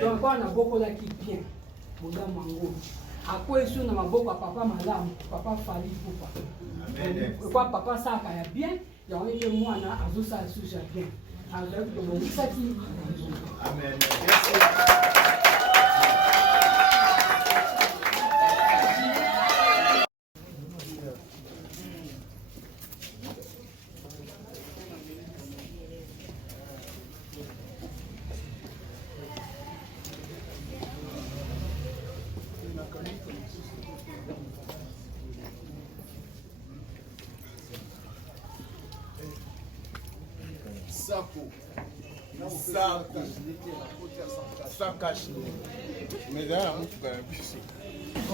Donc on a beaucoup là qui bien. Boda mango. Après sur na maboko papa malamu, papa fali poupa. Amen. Quoi papa ça kaya bien, il y a un moi na azo ça suja bien. Alors donc ça qui Amen.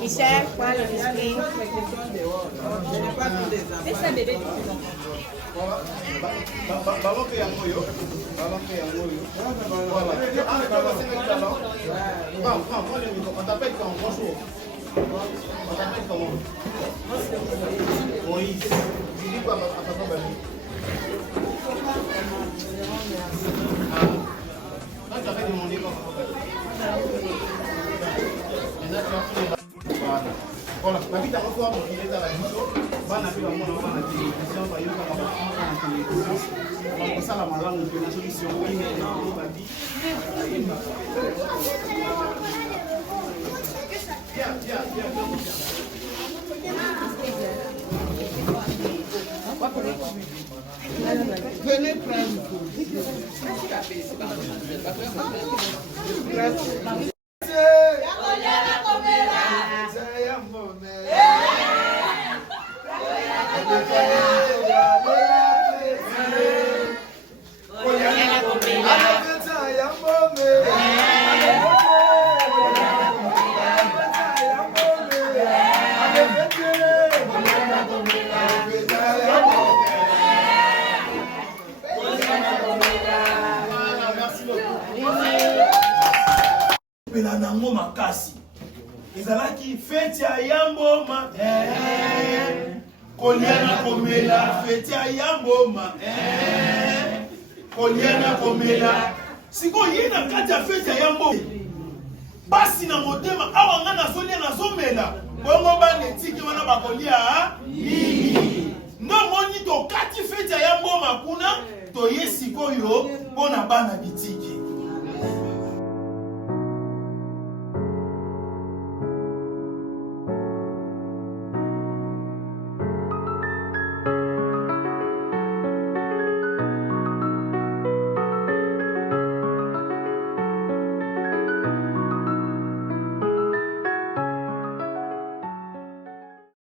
Michel, quoi le biscuit? Laisse un bébé. On t'appelle comment? Bonjour. On t'appelle comment? Moïse. Tu dis quoi à papa Bali? Là, tu avais demandé voilà, la vie d'abord pour qu'il est à la mission, va n'a plus la télévision, va y avoir la télévision, on va ça la malade, on fait la solution, oui, mais non, on va dire. Venez prendre. Pela nango makasi ezalaki fete ya yamboma koliana komela fete ya yamboma koliana komela siko yina kati ya fete ya yamboma basi na motema awa nga nazolia nazomela bongo banetiki wana bakolia nini ndo moni tokati fete ya yamboma kuna toye sikoyo mpona bana bitiki